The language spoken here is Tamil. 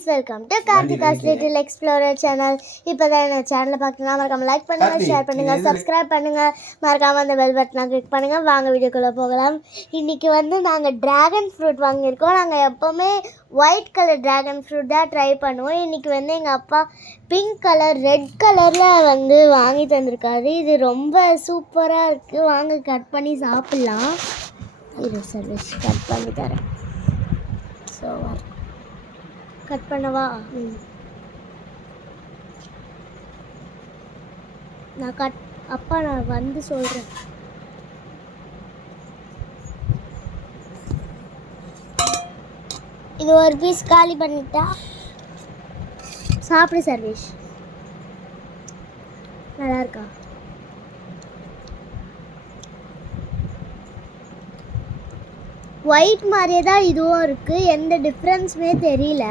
Friends, welcome to Karthika's little explorer channel. இப்போ தான் என்ன சேனலில் பார்க்கணும்னா மறக்காம லைக் பண்ணுங்கள், ஷேர் பண்ணுங்கள், சப்ஸ்கிரைப் பண்ணுங்கள், மறக்காமல் அந்த பெல் பட்டனை கிளிக் பண்ணுங்கள். வாங்க வீடியோக்குள்ளே போகலாம். இன்றைக்கி நாங்கள் ட்ராகன் ஃப்ரூட் வாங்கியிருக்கோம். நாங்கள் எப்போவுமே ஒயிட் கலர் ட்ராகன் ஃப்ரூட் தான் ட்ரை பண்ணுவோம். இன்றைக்கி எங்கள் அப்பா பிங்க் கலர், ரெட் கலரில் வாங்கி தந்திருக்காரு. இது ரொம்ப சூப்பராக இருக்குது. வாங்க கட் பண்ணி சாப்பிட்லாம். இது சர்வீஸ் கட் பண்ணி தரேன். ஸோ கட் பண்ணவா? நான் வந்து சொல்கிறேன். இது ஒரு பீஸ் காலி பண்ணிட்டா சாப்பிடு சர்வேஷ். நல்லா இருக்கா? ஒயிட் மாதிரியே தான் இதுவும் இருக்குது. எந்த டிஃப்ரென்ஸுமே தெரியல.